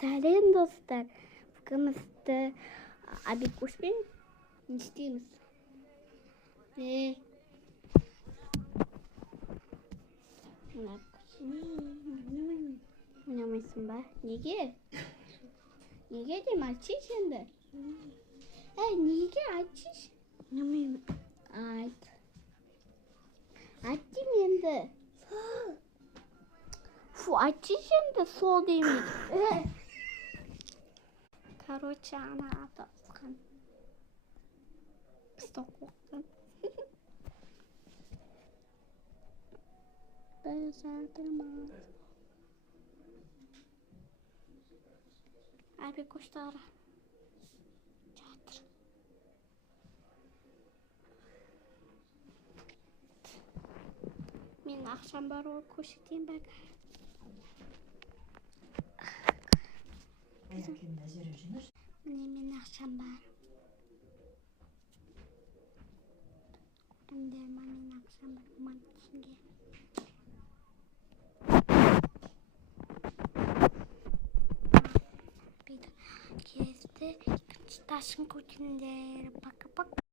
Сәлем достар. Бүгін бізді Абикушпен не істейміз? Ойнамайсың ба? Неге? Неге деймін, айтшы енді. Неге айтшы? Ойнамаймын. Айт. Айт деймін енді. Фу, айтшы енді, сол деймін. Короче, ана атасқан. Пісті қоқтын. Біз алдырмаз. Абикуштар жатыр. Мен ақшам бар ол көрсетейін бәк. Міне мен ақшам бар. Көріңдер ма, мен ақшам бар. Ман түсінге. Келді. Екінші ташын көтіңдер. Пока-пока.